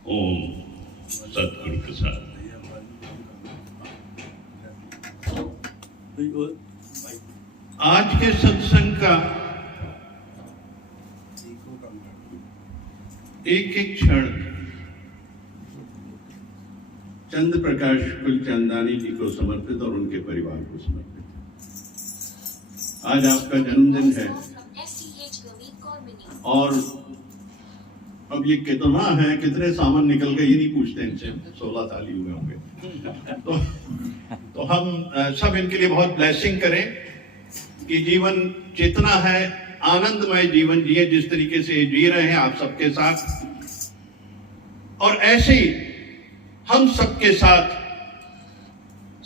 ओम सतगुरु प्रसाद। आज के सत्संग का एक एक क्षण चंद्र प्रकाश कुलचंदानी जी को समर्पित और उनके परिवार को समर्पित। आज आपका जन्मदिन है और अब ये कितना है, कितने सामान निकल गए ये नहीं पूछते इनसे, 16 साल ही हुए होंगे। तो हम सब इनके लिए बहुत ब्लेसिंग करें कि जीवन जितना है आनंदमय जीवन जिए, जिस तरीके से जी रहे हैं आप सबके साथ, और ऐसे ही हम सबके साथ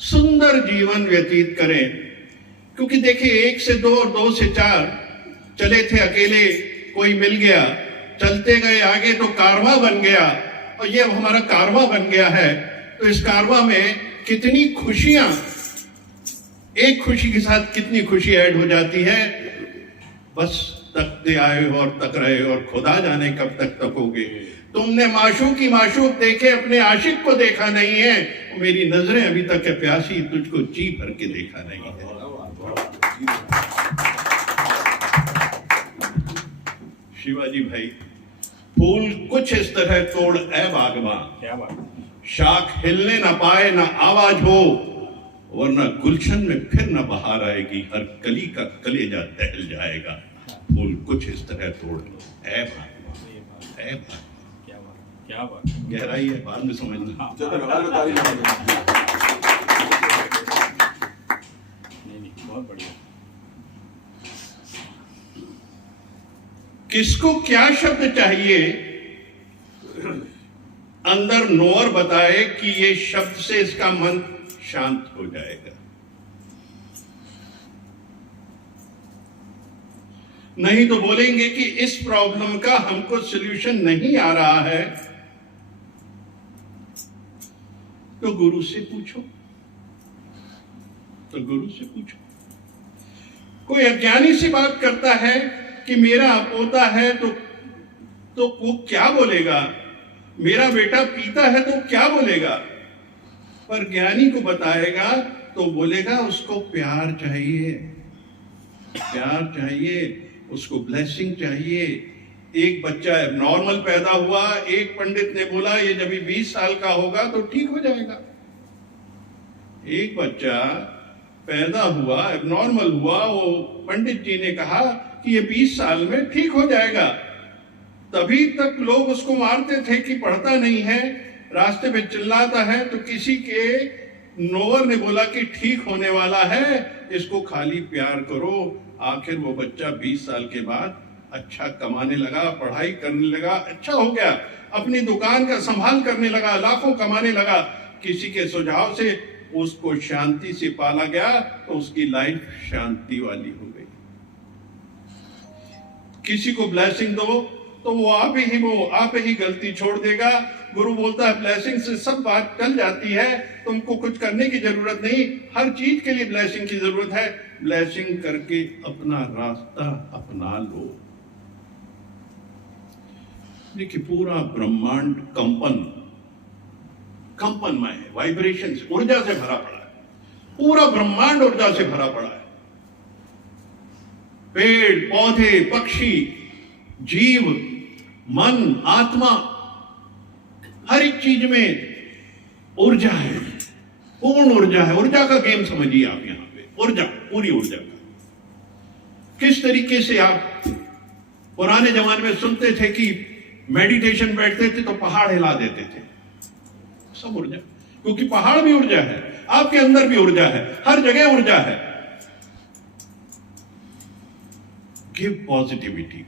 सुंदर जीवन व्यतीत करें। क्योंकि देखिए 1 से 2 और 2 से 4 चले थे अकेले, कोई मिल गया, चलते गए आगे तो कारवां बन गया, और ये हमारा कारवां बन गया है। तो इस कारवां में कितनी खुशियां, एक खुशी के साथ कितनी खुशी ऐड हो जाती है। बस तकते आए हो और तक रहे हो, और खुदा जाने कब तक तकोगे। तुमने माशूक की माशूक देखे, अपने आशिक को देखा नहीं है। मेरी नजरें अभी तक है प्यासी, तुझको जी भर के देखा नहीं है। शिवाजी भाई, फूल कुछ इस तरह तोड़ ए बागबां, क्या बात, शाख हिलने ना पाए ना आवाज हो, वरना गुलशन में फिर न बहार आएगी, हर कली का कलेजा दहल जाएगा। फूल कुछ इस तरह तोड़ लो ए बागबां, ए बागबां। क्या बात, गहराई है, बाद में समझना। नहीं, बहुत बढ़िया। किसको क्या शब्द चाहिए, अंदर नोर बताए कि ये शब्द से इसका मन शांत हो जाएगा। नहीं तो बोलेंगे कि इस प्रॉब्लम का हमको सॉल्यूशन नहीं आ रहा है, तो गुरु से पूछो, तो गुरु से पूछो। कोई अज्ञानी से बात करता है कि मेरा पोता है तो वो क्या बोलेगा, मेरा बेटा पीता है तो क्या बोलेगा। पर ज्ञानी को बताएगा तो बोलेगा उसको प्यार चाहिए, प्यार चाहिए, उसको ब्लेसिंग चाहिए। एक बच्चा नॉर्मल पैदा हुआ, एक पंडित ने बोला ये जब 20 साल का होगा तो ठीक हो जाएगा। एक बच्चा पैदा हुआ, नॉर्मल हुआ, वो पंडित जी ने कहा कि ये 20 साल में ठीक हो जाएगा। तभी तक लोग उसको मारते थे कि पढ़ता नहीं है, रास्ते में चिल्लाता है। तो किसी के नोवर ने बोला कि ठीक होने वाला है, इसको खाली प्यार करो। आखिर वो बच्चा 20 साल के बाद अच्छा कमाने लगा, पढ़ाई करने लगा, अच्छा हो गया, अपनी दुकान का संभाल करने लगा, लाखों कमाने लगा। किसी के सुझाव से उसको शांति से पाला गया तो उसकी लाइफ शांति वाली हो गई। किसी को ब्लेसिंग दो तो वो आप ही गलती छोड़ देगा। गुरु बोलता है ब्लेसिंग से सब बात टल जाती है, तुमको कुछ करने की जरूरत नहीं, हर चीज के लिए ब्लेसिंग की जरूरत है। ब्लेसिंग करके अपना रास्ता अपना लो। देखिए पूरा ब्रह्मांड कंपनमय है, वाइब्रेशन से, ऊर्जा से भरा पड़ा है। पूरा ब्रह्मांड ऊर्जा से भरा पड़ा है। पेड़ पौधे पक्षी जीव मन आत्मा, हर एक चीज में ऊर्जा है, पूर्ण ऊर्जा है। ऊर्जा का गेम समझिए आप यहां पे, ऊर्जा, पूरी ऊर्जा का। किस तरीके से आप पुराने जमाने में सुनते थे कि मेडिटेशन बैठते थे तो पहाड़ हिला देते थे, सब ऊर्जा। क्योंकि पहाड़ भी ऊर्जा है, आपके अंदर भी ऊर्जा है, हर जगह ऊर्जा है। Give positivity.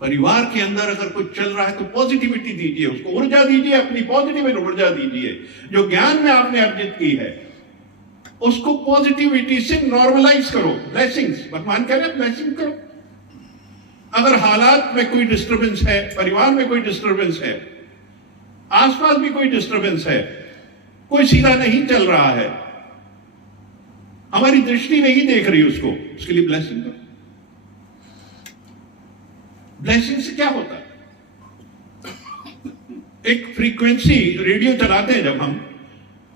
परिवार के अंदर अगर कुछ चल रहा है तो पॉजिटिविटी दीजिए, उसको ऊर्जा दीजिए, अपनी पॉजिटिव ऊर्जा दीजिए। जो ज्ञान में आपने अर्जित की है उसको पॉजिटिविटी से नॉर्मलाइज करो। ब्लेसिंग्स, भगवान कह रहे हैं ब्लेसिंग करो। अगर हालात में कोई डिस्टर्बेंस है, परिवार में कोई डिस्टर्बेंस है, आसपास भी कोई डिस्टर्बेंस है, कोई सीधा नहीं चल रहा है, हमारी दृष्टि नहीं देख रही उसको, उसके लिए ब्लेसिंग करो। ब्लेसिंग से क्या होता है? एक फ्रीक्वेंसी, रेडियो चलाते हैं जब हम,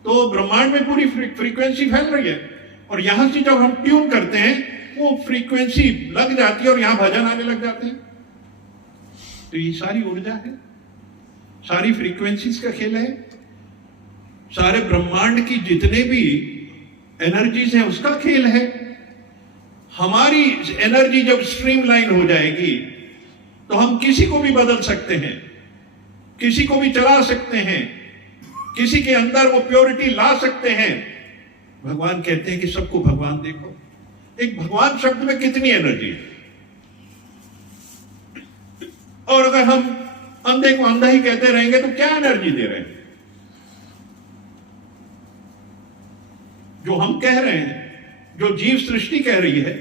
तो ब्रह्मांड में पूरी फ्रीक्वेंसी फैल रही है, और यहां से जब हम ट्यून करते हैं वो फ्रीक्वेंसी लग जाती है और यहां भजन आने लग जाते हैं। तो ये सारी ऊर्जा है, सारी फ्रीक्वेंसीज का खेल है, सारे ब्रह्मांड की जितने भी एनर्जीज हैं उसका खेल है। हमारी एनर्जी जब स्ट्रीमलाइन हो जाएगी तो हम किसी को भी बदल सकते हैं, किसी को भी चला सकते हैं, किसी के अंदर वो प्योरिटी ला सकते हैं। भगवान कहते हैं कि सबको भगवान देखो। एक भगवान शब्द में कितनी एनर्जी है, और अगर हम अंधे को अंधा ही कहते रहेंगे तो क्या एनर्जी दे रहे हैं? जो हम कह रहे हैं, जो जीव सृष्टि कह रही है,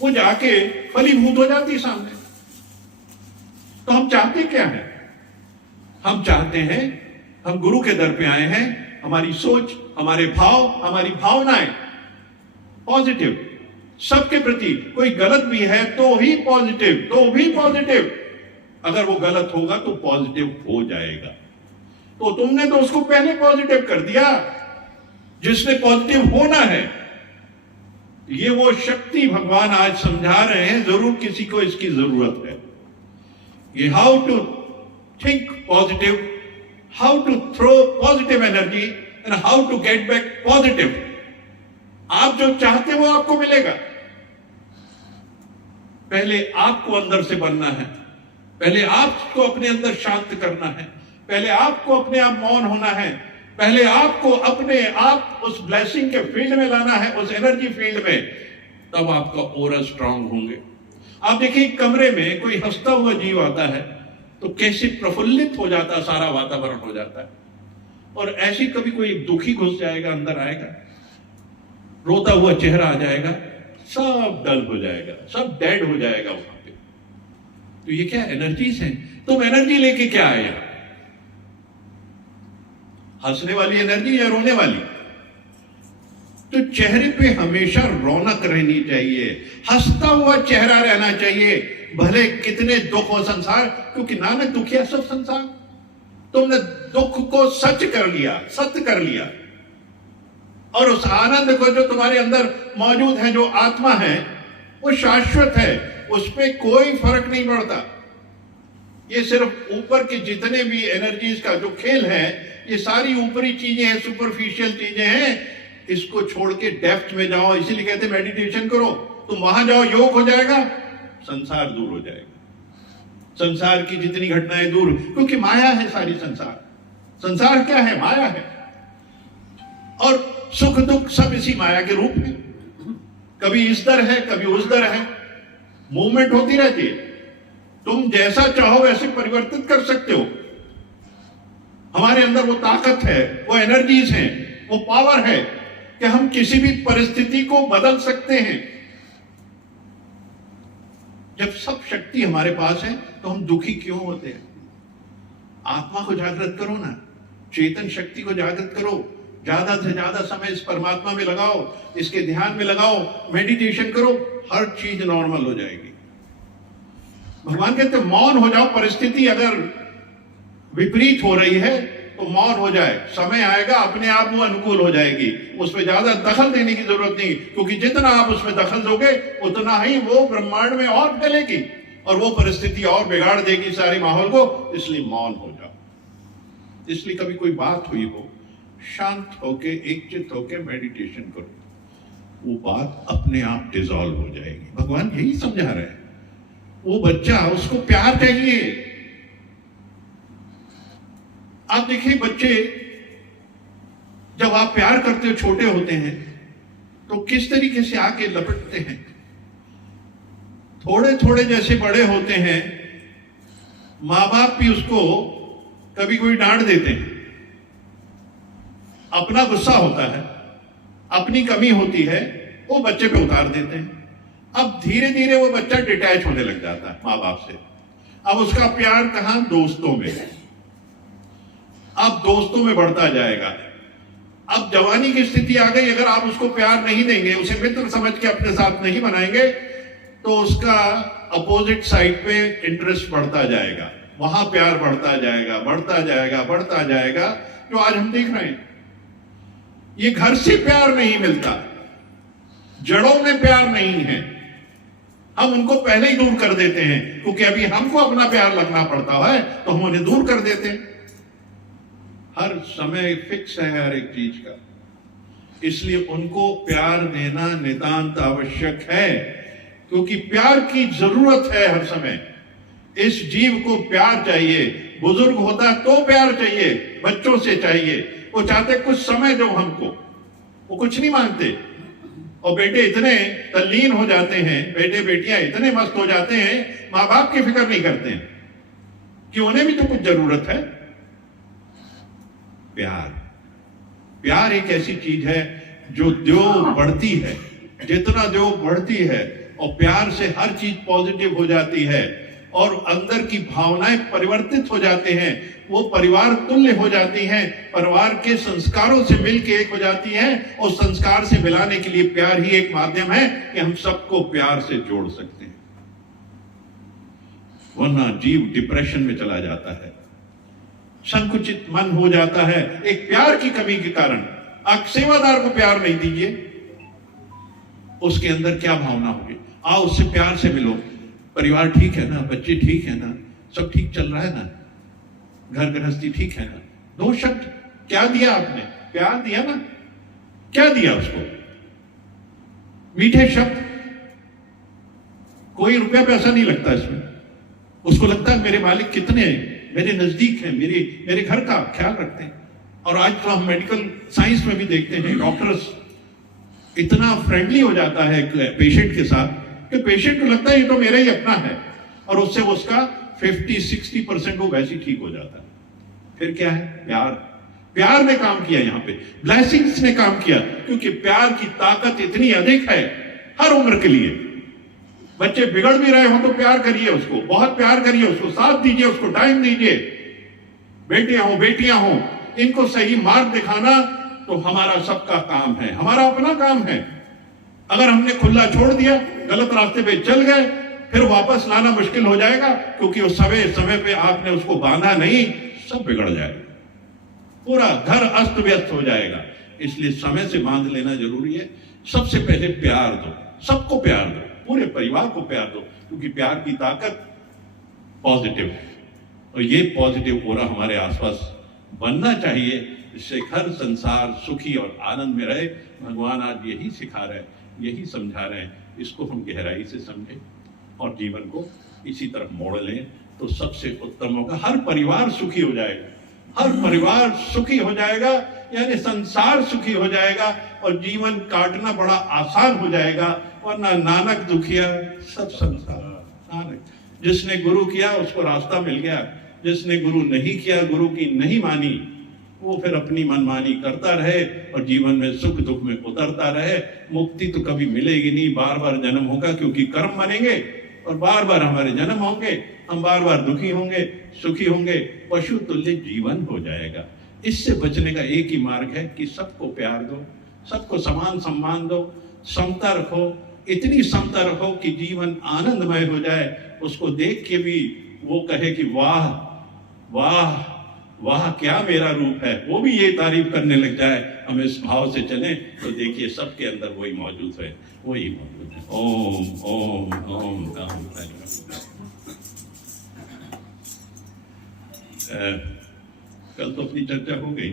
वो जाके फलीभूत हो जाती सामने। तो हम चाहते क्या है? हम चाहते हैं, हम गुरु के दर पे आए हैं, हमारी सोच, हमारे भाव, हमारी भावनाएं पॉजिटिव, सबके प्रति। कोई गलत भी है तो ही पॉजिटिव, तो भी पॉजिटिव। अगर वो गलत होगा तो पॉजिटिव हो जाएगा। तो तुमने तो उसको पहले पॉजिटिव कर दिया जिसने पॉजिटिव होना है। ये वो शक्ति भगवान आज समझा रहे हैं, जरूर किसी को इसकी जरूरत है। ये how to think positive, how to throw positive energy and how to get back positive. आप जो चाहते हो वो आपको मिलेगा। पहले आपको अंदर से बनना है, पहले आपको अपने अंदर शांत करना है, पहले आपको अपने आप मौन होना है, पहले आपको अपने आप उस ब्लेसिंग के फील्ड में लाना है, उस एनर्जी फील्ड में। तब आपका ओरा स्ट्रांग होंगे। आप देखिए कमरे में कोई हंसता हुआ जीव आता है तो कैसे प्रफुल्लित हो जाता, सारा वातावरण हो जाता है। और ऐसी कभी कोई दुखी घुस जाएगा, अंदर आएगा, रोता हुआ चेहरा आ जाएगा, सब डल हो जाएगा, सब डेड हो जाएगा वहां पे। तो ये क्या एनर्जीज हैं? तुम एनर्जी लेके क्या आए? हंसने वाली एनर्जी या रोने वाली? तो चेहरे पे हमेशा रौनक रहनी चाहिए, हंसता हुआ चेहरा रहना चाहिए, भले कितने दुख हो संसार, क्योंकि नानक दुखिया सब संसार। तुमने दुख को सच कर लिया, सत्य कर लिया, और उस आनंद को जो तुम्हारे अंदर मौजूद है, जो आत्मा है, वो शाश्वत है, उस पर कोई फर्क नहीं पड़ता। ये सिर्फ ऊपर की जितने भी एनर्जीज का जो खेल है, ये सारी ऊपरी चीजें हैं, सुपरफिशियल चीजें हैं। इसको छोड़ के डेप्थ में जाओ, इसीलिए कहते मेडिटेशन करो। तुम वहां जाओ, योग हो जाएगा, संसार दूर हो जाएगा। संसार की जितनी घटनाएं दूर, क्योंकि माया है सारी संसार। संसार क्या है? माया है, और सुख दुख सब इसी माया के रूप में। कभी इस दर है, कभी उस दर है, मूवमेंट होती रहती है। तुम जैसा चाहो वैसे परिवर्तित कर सकते हो। हमारे अंदर वो ताकत है, वो एनर्जीज हैं, वो पावर है कि हम किसी भी परिस्थिति को बदल सकते हैं। जब सब शक्ति हमारे पास है तो हम दुखी क्यों होते हैं? आत्मा को जागृत करो ना, चेतन शक्ति को जागृत करो, ज्यादा से ज्यादा समय इस परमात्मा में लगाओ, इसके ध्यान में लगाओ, मेडिटेशन करो, हर चीज नॉर्मल हो जाएगी। भगवान कहते मौन हो जाओ। परिस्थिति अगर विपरीत हो रही है तो मौन हो जाए, समय आएगा अपने आप वो अनुकूल हो जाएगी। उसमें ज्यादा दखल देने की जरूरत नहीं, क्योंकि जितना आप उसमें दखल दोगे उतना ही वो ब्रह्मांड में और फैलेगी और वो परिस्थिति और बिगाड़ देगी सारे माहौल को। इसलिए मौन हो जाओ। इसलिए कभी कोई बात हुई हो, शांत होके, एकचित होके मेडिटेशन करो, वो बात अपने आप डिसॉल्व हो जाएगी। भगवान यही समझा रहे हैं। वो बच्चा, उसको प्यार चाहिए। आप देखिए बच्चे, जब आप प्यार करते हो, छोटे होते हैं, तो किस तरीके से आके लपटते हैं। थोड़े थोड़े जैसे बड़े होते हैं, माँ बाप भी उसको कभी कोई डांट देते हैं, अपना गुस्सा होता है, अपनी कमी होती है, वो बच्चे पे उतार देते हैं। अब धीरे धीरे वो बच्चा डिटैच होने लग जाता है माँ बाप से। अब उसका प्यार कहां? दोस्तों में। अब दोस्तों में बढ़ता जाएगा। अब जवानी की स्थिति आ गई, अगर आप उसको प्यार नहीं देंगे, उसे मित्र समझ के अपने साथ नहीं बनाएंगे, तो उसका अपोजिट साइड पे इंटरेस्ट बढ़ता जाएगा। वहां प्यार बढ़ता जाएगा, बढ़ता जाएगा, बढ़ता जाएगा, जो आज हम देख रहे हैं। ये घर से प्यार नहीं मिलता, जड़ों में प्यार नहीं है, हम उनको पहले ही दूर कर देते हैं, क्योंकि अभी हमको अपना प्यार लगना पड़ता है तो हम उन्हें दूर कर देते हैं। हर समय फिक्स है हर एक चीज का, इसलिए उनको प्यार देना नितांत आवश्यक है, क्योंकि प्यार की जरूरत है हर समय। इस जीव को प्यार चाहिए, बुजुर्ग होता तो प्यार चाहिए, बच्चों से चाहिए, वो चाहते कुछ समय दो हमको, वो कुछ नहीं मांगते। और बेटे इतने तल्लीन हो जाते हैं, बेटे बेटियां इतने मस्त हो जाते हैं, माँ बाप की फिक्र नहीं करते हैं कि उन्हें भी तो कुछ जरूरत है। प्यार एक ऐसी चीज है जो द्यो बढ़ती है, जितना द्यो बढ़ती है, और प्यार से हर चीज पॉजिटिव हो जाती है और अंदर की भावनाएं परिवर्तित हो जाते हैं, वो परिवार तुल्य हो जाती हैं, परिवार के संस्कारों से मिलकर एक हो जाती हैं, और संस्कार से मिलाने के लिए प्यार ही एक माध्यम है कि हम सबको प्यार से जोड़ सकते हैं। वरना जीव डिप्रेशन में चला जाता है, संकुचित मन हो जाता है एक प्यार की कमी के कारण। आप सेवादार को प्यार नहीं दीजिए, उसके अंदर क्या भावना होगी? आओ उससे प्यार से मिलो, परिवार ठीक है ना, बच्चे ठीक है ना, सब ठीक चल रहा है ना, घर गृहस्थी ठीक है ना। दो शब्द क्या दिया आपने? प्यार दिया ना, क्या दिया उसको? मीठे शब्द, कोई रुपया पैसा नहीं लगता इसमें, उसको लगता है मेरे मालिक कितने हैं, मेरे नजदीक हैं, मेरे घर का ख्याल रखते हैं। और आज तो हम मेडिकल साइंस में भी देखते हैं, डॉक्टर्स इतना फ्रेंडली हो जाता है पेशेंट के साथ कि पेशेंट को लगता है ये तो मेरा ही अपना है, और उससे उसका 50-60% वो वैसे ही ठीक हो जाता है। फिर क्या है? प्यार ने काम किया, यहाँ पे ब्लेसिंग्स ने काम किया, क्योंकि प्यार की ताकत इतनी अधिक है हर उम्र के लिए। बच्चे बिगड़ भी रहे हो तो प्यार करिए उसको, बहुत प्यार करिए उसको, साथ दीजिए उसको, टाइम दीजिए। बेटियां हो बेटियां हो, इनको सही मार्ग दिखाना तो हमारा सबका काम है, हमारा अपना काम है। अगर हमने खुला छोड़ दिया, गलत रास्ते पे चल गए, फिर वापस लाना मुश्किल हो जाएगा, क्योंकि उस समय पे आपने उसको बांधा नहीं, सब बिगड़ जाएगा, पूरा घर अस्त व्यस्त हो जाएगा। इसलिए समय से बांध लेना जरूरी है। सबसे पहले प्यार दो, सबको प्यार दो, पूरे परिवार को प्यार दो, क्योंकि प्यार की ताकत पॉजिटिव है, और ये पॉजिटिव पूरा हमारे आसपास बनना चाहिए, इससे घर संसार सुखी और आनंद में रहे। भगवान आज यही सिखा रहे हैं, यही समझा रहे हैं, इसको हम गहराई से समझें और जीवन को इसी तरफ मोड़ लें तो सबसे उत्तम होगा। हर परिवार सुखी हो जाएगा, हर परिवार सुखी हो जाएगा, यानी संसार सुखी हो जाएगा और जीवन काटना बड़ा आसान हो जाएगा। वरना नानक दुखिया सब संसार। नानक, जिसने गुरु किया उसको रास्ता मिल गया, जिसने गुरु नहीं किया, गुरु की नहीं मानी, वो फिर अपनी मनमानी करता रहे और जीवन में सुख दुख में उतरता रहे। मुक्ति तो कभी मिलेगी नहीं, बार बार जन्म होगा, क्योंकि कर्म बनेंगे और बार बार हमारे जन्म होंगे, हम बार बार दुखी होंगे, सुखी होंगे, पशु तुल्य जीवन हो जाएगा। इससे बचने का एक ही मार्ग है कि सबको प्यार दो, सबको समान सम्मान दो, समता रखो, इतनी समता रखो कि जीवन आनंदमय हो जाए। उसको देख के भी वो कहे कि वाह वाह वाह क्या मेरा रूप है, वो भी ये तारीफ करने लग जाए। हम इस भाव से चलें तो देखिए सबके अंदर वही मौजूद है, वही मौजूद है। ओम ओम ओम ओम। कल तो अपनी चर्चा हो गई।